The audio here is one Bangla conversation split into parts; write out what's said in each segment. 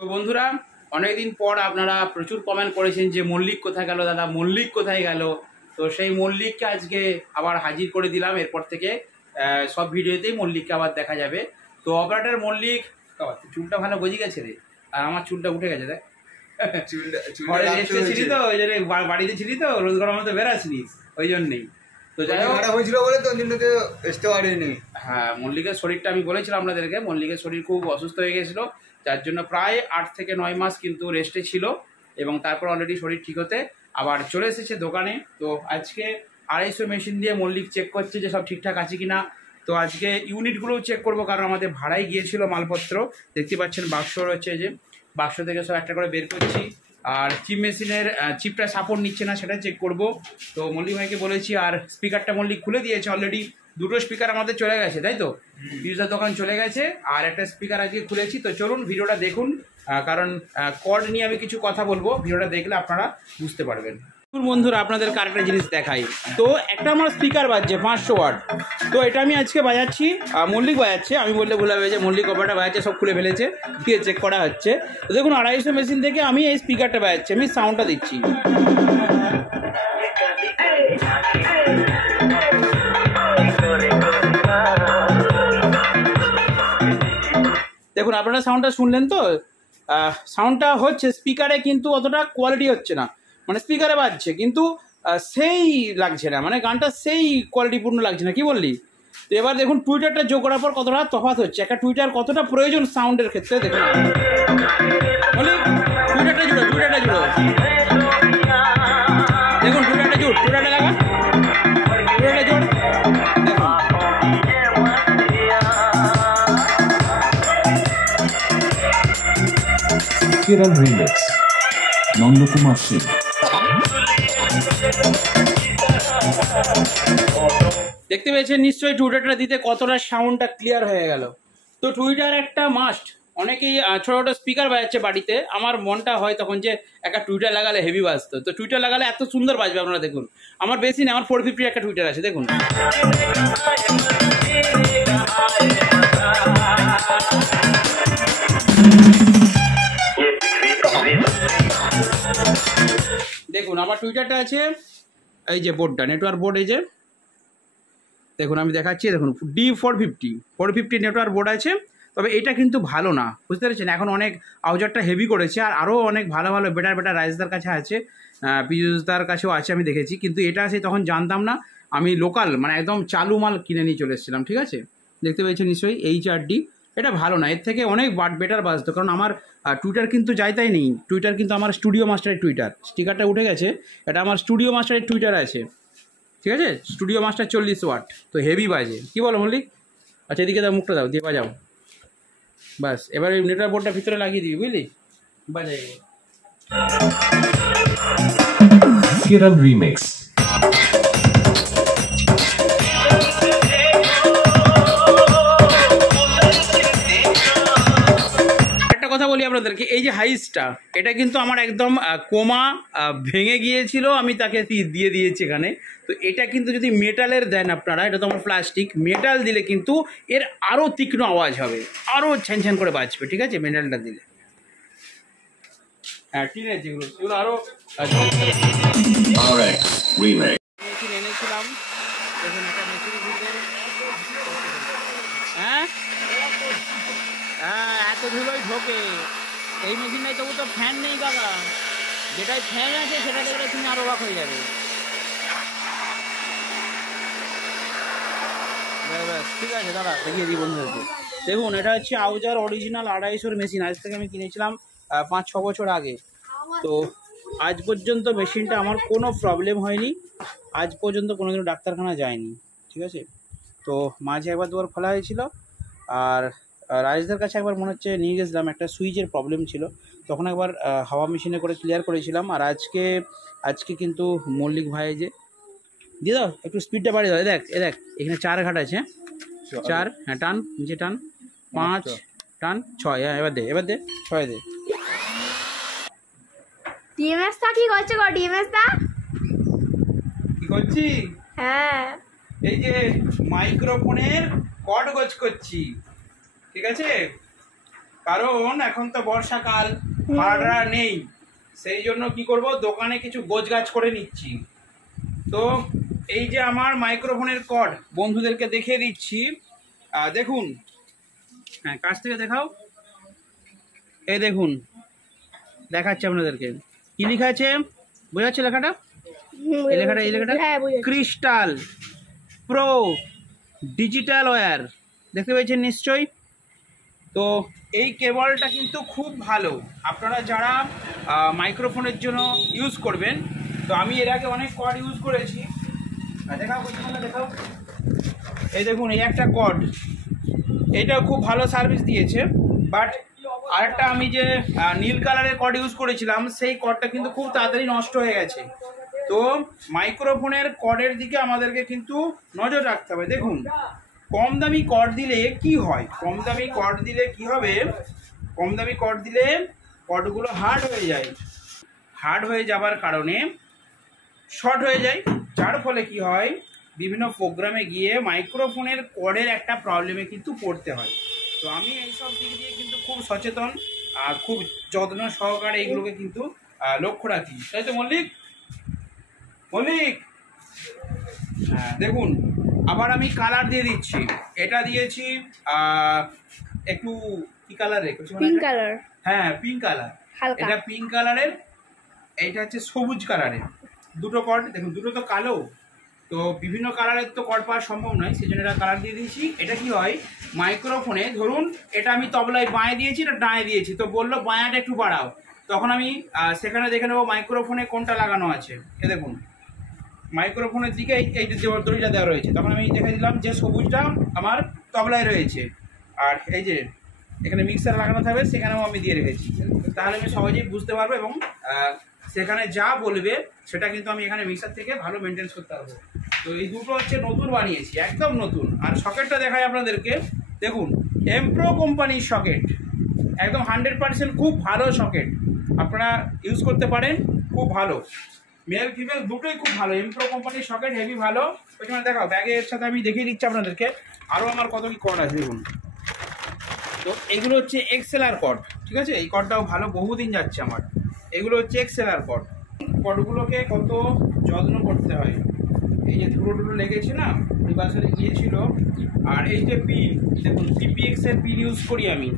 তো বন্ধুরা, অনেকদিন পর আপনারা প্রচুর কমেন্ট করেছেন যে মল্লিক কোথায় গেল দাদা, মল্লিক কোথায় গেল। তো সেই মল্লিককে আজকে আবার হাজির করে দিলাম। এরপর থেকে সব ভিডিওতেই মল্লিককে আবার দেখা যাবে। তো অপারেটর মল্লিক, চুলটা ভালো গজি গেছে রে, আর আমার চুলটা উঠে গেছে দেখ। ঘরে রেস্টে ছিলি তো, ওই জন্য বাড়িতে ছিলি তো, রোজ গরম মতো বেরাসনি, ওই জন্যই। তো যাই হোক, হয়েছিল বলে তো আসতে পারিনি। হ্যাঁ, মল্লিকের শরীরটা আমি বলেছিলাম আপনাদেরকে, মল্লিকের শরীর খুব অসুস্থ হয়ে গেছিলো, যার জন্য প্রায় 8 থেকে 9 মাস কিন্তু রেস্টে ছিল। এবং তারপর অলরেডি শরীর ঠিক হতে আবার চলে এসেছে দোকানে। তো আজকে 250 মেশিন দিয়ে মল্লিক চেক করছে যে সব ঠিকঠাক আছে কিনা। তো আজকে ইউনিটগুলোও চেক করবো, কারণ আমাদের ভাড়াই গিয়েছিল মালপত্র। দেখতে পাচ্ছেন বাক্স রয়েছে, যে বাক্স থেকে সব একটা করে বের করছি। আর চিপ মেশিনের চিপটা সাপোর্ট নিচ্ছে না, সেটা চেক করব। তো মল্লিক ভাইকে বলেছি, আর স্পিকারটা মল্লিক খুলে দিয়েছে অলরেডি। দুটো স্পিকার আমাদের চলে গেছে, তাই তো? পিউষদার দোকান চলে গেছে, আর একটা স্পিকার আজকে খুলেছি। তো চলুন ভিডিওটা দেখুন, কারণ কর্ড নিয়ে আমি কিছু কথা বলবো, ভিডিওটা দেখলে আপনারা বুঝতে পারবেন। বন্ধুরা, আপনাদেরকে আরেকটা জিনিস দেখাই। তো একটা আমার স্পিকার বাজছে 500 ওয়াট। তো এটা আমি আজকে বাজাচ্ছি, মল্লিক বাজাচ্ছে, আমি বললে ভুল হবে যে মল্লিক অপারেটর বাজাচ্ছে, সব খুলে ফেলেছে, দিয়ে চেক করা হচ্ছে। তো দেখুন 250 মেশিন থেকে আমি এই স্পিকারটা বাজাচ্ছি, আমি সাউন্ডটা দিচ্ছি। দেখুন আপনারা সাউন্ডটা শুনলেন তো, সাউন্ডটা হচ্ছে স্পিকারে, কিন্তু অতটা কোয়ালিটি হচ্ছে না। মানে স্পিকারে বাজছে কিন্তু সেই লাগছে না, মানে গানটা সেই কোয়ালিটিপূর্ণ লাগছে না, কি বললি? তো এবার দেখুন টুইটারটা যোগ করার পর কতটা তফাৎ হচ্ছে। একটা টুইটার কতটা প্রয়োজন সাউন্ডের ক্ষেত্রে, দেখুন বলি, টুইটারটা জুড়ো, টুইটারটা জুড়ো, দেখুন টুইটারটা জুড়, টুইটারটা লাগা, টুইটারটা জোড়, Kiran Remix, Nandakumar Singh. দেখতে পেয়েছেন নিশ্চয়ই টুইটারটা দিতে কতটা সাউন্ডটা ক্লিয়ার হয়ে গেল। তো টুইটার একটা মাস্ট। অনেকেই ছোটো ছোটো স্পিকার বাজাচ্ছে বাড়িতে, আমার মনটা হয় তখন যে একটা টুইটার লাগালে হেভি বাজতো। তো টুইটার লাগালে এত সুন্দর বাজবে, আপনারা দেখুন। আমার বেশি না, আমার 450 একটা টুইটার আছে, দেখুন। দেখুন আমার টুইটারটা আছে, এই যে বোর্ডটা, নেটওয়ার্ক বোর্ড, এই যে দেখুন আমি দেখাচ্ছি, দেখুন D450 নেটওয়ার্ক বোর্ড আছে। তবে এটা কিন্তু ভালো না, বুঝতে পেরেছেন? এখন অনেক আউজারটা হেভি করেছে, আর আরও অনেক ভালো ভালো বেটার রাইজদার কাছে আছে, পিউষদার কাছেও আছে, আমি দেখেছি। কিন্তু এটা সেই তখন জানতাম না, আমি লোকাল মানে একদম চালু মাল কিনে নিয়ে চলে এসেছিলাম, ঠিক আছে? দেখতে পেয়েছেন নিশ্চয়ই HRD, এটা ভালো না, এর থেকে অনেক বেটার বাজতো। কারণ আমার টুইটার কিন্তু যাই তাই নেই, টুইটার কিন্তু আমার স্টুডিও মাস্টারের টুইটার, স্টিকারটা উঠে গেছে, এটা আমার স্টুডিও মাস্টারের টুইটার আছে, ঠিক আছে? স্টুডিও মাস্টার 40 ওয়াট, তো হেভি বাজে, কি বলো মল্লিক? আচ্ছা এদিকে দাও, মুখটা দাও, দিয়ে বাজাও, বাস। এবার এই নেটওয়ার্ক বোর্ডটা ভিতরে লাগিয়ে দিবি, বুঝলি? বাজাই Kiran Remix. কথা বলি আপনাদেরকে, এই যে হাইসটা, এটা কিন্তু আমার একদম কোমা ভেঙে গিয়েছিল, আমি তাকে দিয়ে দিয়েছি এখানে। তো এটা কিন্তু যদি মেটালের দেন আপনারা, এটা তো আমার প্লাস্টিক, মেটাল দিলে কিন্তু এর আরও তীক্ষ্ণ আওয়াজ হবে, আরও ছ্যান করে বাজবে, ঠিক আছে? মেটালটা দিলে, হ্যাঁ ঠিক আছে, এগুলো আরও এনেছিলাম। দেখুন একটা মেশিনের ভিতরে, হ্যাঁ এত ধুলোই ঢোকে এই মেশিনটাই, তবু তো ফ্যান নেই কাকা। যেটাই ফ্যান আছে সেটা দেখলে তুমি আরো অবাক হয়ে যাবে। ঠিক আছে দাদা, দেখিয়ে দিই বন্ধুদেরকে। দেখুন এটা হচ্ছে আউজার অরিজিনাল 250 মেশিন, আজ থেকে আমি কিনেছিলাম 5-6 বছর আগে। তো আজ পর্যন্ত মেশিনটা আমার কোনো প্রবলেম হয়নি, আজ পর্যন্ত কোনোদিনও ডাক্তারখানা যায়নি, ঠিক আছে? তো মাঝে একবার দুবার খোলা হয়েছিল, আর রাজেশদের কাছে একবার মনে হচ্ছে নিয়ে গেছিলাম, একটা সুইচের প্রবলেম ছিল, তখন একবার হাওয়া মেশিনে করে ক্লিয়ার করেছিলাম। আর আজকে কিন্তু মল্লিক ভাই যে দিয়ে দাও, একটু স্পিডটা বাড়িয়ে দাও। দেখ এখানে 4 ঘাট আছে, 4, হ্যাঁ টান, নিচে টান, 5 টান, 6, হ্যাঁ এবার দে 6 দে। ডিএমএসটা কি করছে গো? ডিএমএসটা কি করছি? হ্যাঁ এই যে মাইক্রোফোনের কর্ড গোছ করছি, ঠিক আছে? কারণ এখন তো বর্ষাকাল, ভাড়া নেই, সেই জন্য কি করব, দোকানে কিছু গোছগাছ করে নিচ্ছি। তো এই যে আমার মাইক্রোফোনের কর্ড বন্ধুদেরকে দেখিয়ে দিচ্ছি, দেখুন, হ্যাঁ কাছ থেকে দেখাও, এই দেখুন দেখাচ্ছি আপনাদেরকে, কি লেখা আছে বোঝা যাচ্ছে লেখাটা? এই লেখাটা ক্রিস্টাল প্রো ডিজিটাল ওয়্যার, দেখতে পেয়েছেন নিশ্চয়ই। তো এই কেবলটা কিন্তু খুব ভালো, আপনারা যারা মাইক্রোফোনের জন্য ইউজ করবেন। তো আমি এর আগে অনেক কর্ড ইউজ করেছি, দেখাও দেখাও, এই দেখুন এই একটা কর্ড, এটাও খুব ভালো সার্ভিস দিয়েছে। বাট আরেকটা আমি যে নীল কালারের কর্ড ইউজ করেছিলাম, সেই কর্ডটা কিন্তু খুব তাড়াতাড়ি নষ্ট হয়ে গেছে। তো মাইক্রোফোনের কর্ডের দিকে আমাদেরকে কিন্তু নজর রাখতে হবে। দেখুন কম দামি কর্ড দিলে কি হয়, কম দামি কর্ড দিলে কি হবে, কম দামি কর্ড দিলে কর্ডগুলো হার্ড হয়ে যায়, হার্ড হয়ে যাবার কারণে শর্ট হয়ে যায়, যার ফলে কি হয়, বিভিন্ন প্রোগ্রামে গিয়ে মাইক্রোফোনের কর্ডের একটা প্রবলেমে কিন্তু পড়তে হয়। তো আমি এইসব দিক দিয়ে কিন্তু খুব সচেতন আর খুব যত্ন সহকারে এইগুলোকে কিন্তু লক্ষ্য রাখি, তাই তো মল্লিক? হ্যাঁ দেখুন, আবার আমি কালার দিয়ে দিচ্ছি, এটা দিয়েছি একটু কি কালার রেখেছি, পিঙ্ক কালার, হ্যাঁ পিঙ্ক কালার, এটা পিঙ্ক কালারের, এইটা হচ্ছে সবুজ কালারের। দুটো কর্ড দেখুন, দুটো তো কালো, তো বিভিন্ন কালারের তো কর্ড পাওয়া সম্ভব নয়, সেই জন্য এটা কালার দিয়ে দিয়েছি। এটা কি হয়, মাইক্রোফোনে ধরুন এটা আমি তবলায় বাঁয়ে দিয়েছি, এটা ডাঁয়ে দিয়েছি, তো বললো বাঁয়াটা একটু বাড়াও, তখন আমি সেখানে দেখে নেবো মাইক্রোফোনে কোনটা লাগানো আছে। এ দেখুন মাইক্রোফোনের দিকে এই যে দড়িটা দেওয়া রয়েছে, তখন আমি দেখে দিলাম যে সবুজটা আমার তবলায় রয়েছে, আর এই যে এখানে মিক্সার লাগানো থাকবে সেখানেও আমি দিয়ে রেখেছি, তাহলে আমি সহজেই বুঝতে পারবো এবং সেখানে যা বলবে সেটা কিন্তু আমি এখানে মিক্সার থেকে ভালো মেনটেন্স করতে পারবো। তো এই দুটো হচ্ছে নতুন বানিয়েছি, একদম নতুন। আর সকেটটা দেখাই আপনাদেরকে, দেখুন এমপ্রো কোম্পানির সকেট, একদম 100% খুব ভালো সকেট, আপনারা ইউজ করতে পারেন, খুব ভালো, মেল ফিমেল দুটোই খুব ভালো। এমপ্রো কোম্পানির সকেট হেভি ভালো। ওইখানে দেখাও, ব্যাগের সাথে আমি দেখিয়ে দিচ্ছি আপনাদেরকে আরও আমার কত কি কর্ড আছে দেখুন। তো এগুলো হচ্ছে এক্সএলআর কর্ড, ঠিক আছে, এই কর্ডটাও ভালো, বহুদিন যাচ্ছে আমার। এগুলো হচ্ছে এক্সএলআর কর্ড, কর্ডগুলোকে কত যত্ন করতে হয়, এই যে ধুলো লেগেছে না, রিভার্সালে গিয়েছিল। আর এই যে পিন দেখুন, পিপিএক্স এর পিন ইউজ করি আমি,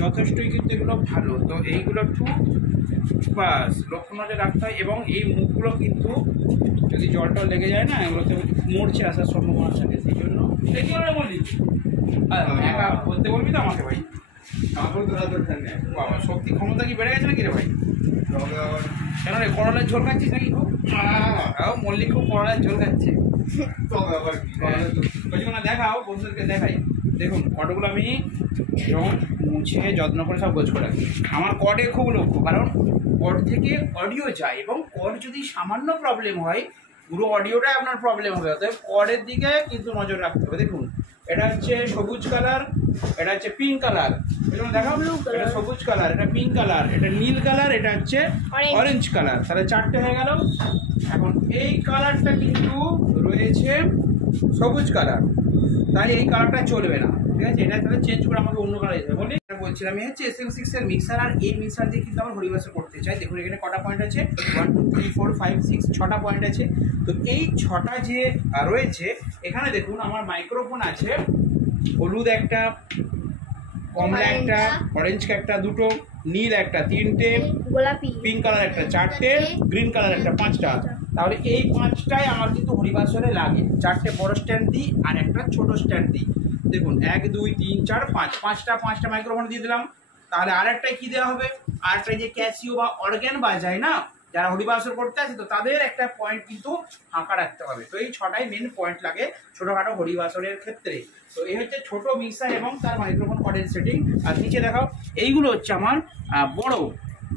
যথেষ্টই কিন্তু এগুলো ভালো। তো এইগুলো একটু বাস লক্ষ্য নজর রাখতে হয়, এবং এই মুখগুলো কিন্তু যদি জলটা লেগে যায় না, এগুলোতে মরছে আসার সম্ভাবনা থাকে, সেই জন্য দেখি আমরা বলি একা বলতে বলবি তো আমাকে ভাই, বাবা শক্তি ক্ষমতা কি বেড়ে গেছে নাকি রে ভাই? কেন রে, করলার ঝোল খাচ্ছিস নাকি? খুব মল্লিক খুব করলার ঝোল খাচ্ছে, না দেখাও বন্ধুদেরকে দেখাই। দেখুন কর্ডগুলো আমি যখন মুছে যত্ন করে সব গোছ করে রাখি। আমার কর্ডে খুব লক্ষ্য, কারণ কর্ড থেকে অডিও যায়, এবং কর্ড যদি সামান্য প্রবলেম হয় পুরো অডিওটাই আপনার প্রবলেম হবে, অতএব কর্ডের দিকে কিন্তু নজর রাখতে হবে। দেখুন এটা হচ্ছে সবুজ কালার, এটা হচ্ছে পিঙ্ক কালার, এগুলো দেখাও, এটা সবুজ কালার, এটা পিঙ্ক কালার, এটা নীল কালার, এটা হচ্ছে অরেঞ্জ কালার, তাহলে চারটে হয়ে গেল। এখন এই কালারটা কিন্তু রয়েছে সবুজ কালার, তাই এই কালারটা চলবে না, ঠিক আছে, এটা তাহলে চেঞ্জ করে আমাকে অন্য কালার দিতে হবে। বলি বলছিলাম আমি হচ্ছে SM6 এর মিক্সার, আর এই মিক্সার দিয়ে কিন্তু আমার হরিবাসর করতে চাই। দেখুন এখানে কটা পয়েন্ট আছে, 1 2 3 4 5 6 6টা পয়েন্ট আছে। তো এই 6টা যে রয়েছে এখানে দেখুন, আমার মাইক্রোফোন আছে হলুদ একটা, কমলা একটা, অরেঞ্জ একটা দুটো, নীল একটা তিনটে, গোলাপি পিঙ্ক কালার একটা চারটে, গ্রিন কালার একটা পাঁচটা। তাহলে এই পাঁচটাই আমার কিন্তু হরিবাসরে লাগে। চারটে বড় স্ট্যান্ড দিই আর একটা ছোট স্ট্যান্ড দিই। দেখুন 1 2 3 4 5, পাঁচটা মাইক্রোফোন দিয়ে দিলাম। তাহলে আরেকটাই কি দেওয়া হবে, আরেকটা যে ক্যাসিও বা অর্গান বাজায় না, যারা হরিবাসর করতে আছে, তো তাদের একটা পয়েন্ট কিন্তু ফাঁকা রাখতে হবে। তো এই 6টাই মেন পয়েন্ট লাগে ছোটোখাটো হরিবাসরের ক্ষেত্রে। তো এই হচ্ছে ছোট মিক্সার এবং তার মাইক্রোফোন কর্ডের সেটিং। আর নিচে দেখাও, এইগুলো হচ্ছে আমার বড়,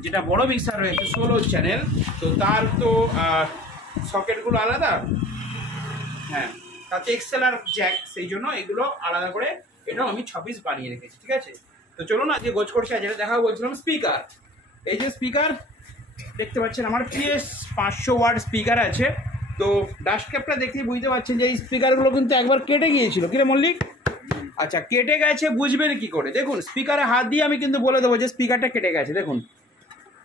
যেটা বড় মিক্সার রয়েছে 16 চ্যানেল, তো তার তো সকেটগুলো আলাদা, হ্যাঁ, তাতে এক্সএলআর জ্যাক, সেই জন্য এগুলো আলাদা করে এটাও আমি 6 পিস বানিয়ে রেখেছি, ঠিক আছে। তো চলুন আজকে গোছ করছি। আর যেটা দেখাও বলছিলাম স্পিকার, এই যে স্পিকার দেখতে পাচ্ছেন আমার PS 500 ওয়াট স্পিকার আছে। তো ডাস্ট ক্যাপটা দেখেই বুঝতে পারছেন যে এই স্পিকারগুলো কিন্তু একবার কেটে গিয়েছিল, কিরে মল্লিক? আচ্ছা কেটে গেছে বুঝবেন কি করে, দেখুন স্পিকারে হাত দিয়ে আমি কিন্তু বলে দেবো যে স্পিকারটা কেটে গেছে। দেখুন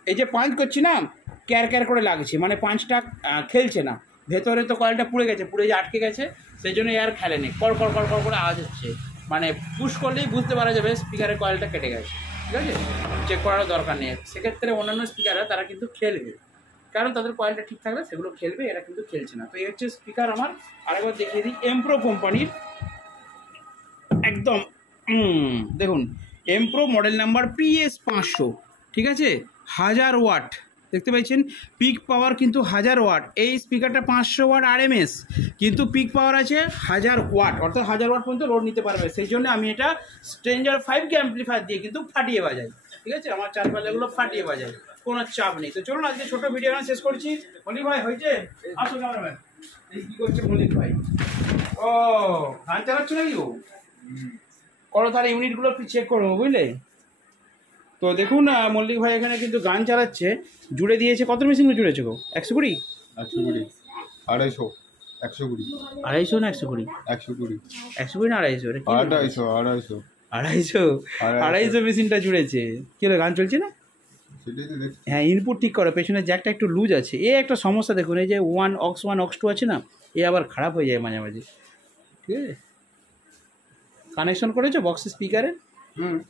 এই যে পাঞ্চ করছি না, ক্যার ক্যার করে লাগছে, মানে পাঞ্চটা খেলছে না, ভেতরে তো কয়েলটা পুড়ে গেছে, পুড়ে যে আটকে গেছে, সেই জন্য এর খেলেনি, কড় কড় কড় কড় করে আওয়াজ হচ্ছে, মানে পুশ করলেই বুঝতে পারা যাবে স্পিকারের কয়েলটা কেটে গেছে। ঠিক আছে, চেক করারও দরকার নেই। সেক্ষেত্রে অন্যান্য স্পিকাররা তারা কিন্তু খেলবে, কারণ তাদের কয়েলটা ঠিক থাকলে সেগুলো খেলবে, এরা কিন্তু খেলছে না। তো এই হচ্ছে স্পিকার আমার। আরেকবার দেখিয়ে দিই, এমপ্রো কোম্পানির একদম দেখুন, এমপ্রো মডেল নাম্বার PS500, ঠিক আছে, 1000 ওয়াট দেখতে পাচ্ছেন, পিক পাওয়ার কিন্তু 1000 ওয়াট। এই স্পিকারটা 500 ওয়াট RMS, কিন্তু পিক পাওয়ার আছে 1000 ওয়াট, অর্থাৎ 1000 ওয়াট পর্যন্ত লোড নিতে পারবে। সেই জন্য আমি এটা স্ট্রেঞ্জার 5K অ্যাম্পলিফায়ার দিয়ে কিন্তু ফাটিয়ে বাজাই। ঠিক আছে, আমার চার পাল্লাগুলো ফাটিয়ে বাজাই, কোনো চাপ নেই। তো চলুন আজকে ছোটো ভিডিও এখানে শেষ করছি। মল্লিক ভাই হয়েছে, আসো ক্যামেরাম্যান। এই কী করছে মল্লিক ভাই? ও গান চালাচ্ছ নাকি? ও করো, তার ইউনিটগুলো একটু চেক করবো, বুঝলে? তো দেখুন মল্লিক ভাই এখানে কিন্তু গান চালাচ্ছে, জুড়ে দিয়েছে। কত মেশিন জুড়েছে গো? 120, 120, 250, 120, 250 না 120? 120, 120 না 250? 250, 250 মেশিনটা জুড়েছে। কি হলো, গান চলছে না? সেটাই তো দেখছি। হ্যাঁ, ইনপুট ঠিক করো, পেছনে জ্যাকটা একটু লুজ আছে। এ একটা সমস্যা দেখুন, এই যে অক্স 1 অক্স 2 আছে না, এ আবার খারাপ হয়ে যায় মাঝে মাঝে। ঠিক আছে, কানেকশন করেছো বক্স স্পিকারে?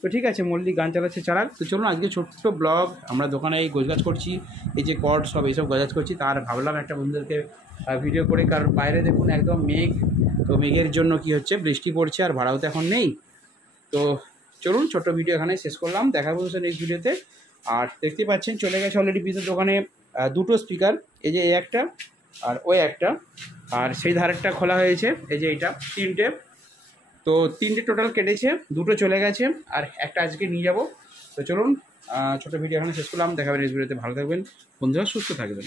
তো ঠিক আছে, মল্লিক গান চালাচ্ছে, চালাক। তো চলুন আজকে ছোট্ট ব্লগ, আমরা দোকানে এই গোছগাছ করছি, এই যে কর্ড সব এইসব গোছগাছ করছি, তার ভাবলাম একটা বন্ধুদেরকে ভিডিও করে, কারণ বাইরে দেখুন একদম মেঘ, তো মেঘের জন্য কি হচ্ছে, বৃষ্টি পড়ছে, আর ভাড়াও তো এখন নেই। তো চলুন ছোট্ট ভিডিও এখানে শেষ করলাম, দেখা বলছেন নেক্সট ভিডিওতে। আর দেখতে পাচ্ছেন চলে গেছে অলরেডি পিসের দোকানে দুটো স্পিকার, এই যে এই একটা আর ওই একটা, আর সেই ধারেরটা খোলা হয়েছে, এই যে এইটা, তিনটে। তো তিনটে টোটাল কেটেছে, দুটো চলে গেছে, আর একটা আজকে নিয়ে যাব। তো চলুন ছোটো ভিডিও এখানে শেষ করলাম, দেখাবেন নেক্সট ভিডিওতে। ভালো থাকবেন বন্ধুরা, সুস্থ থাকবেন।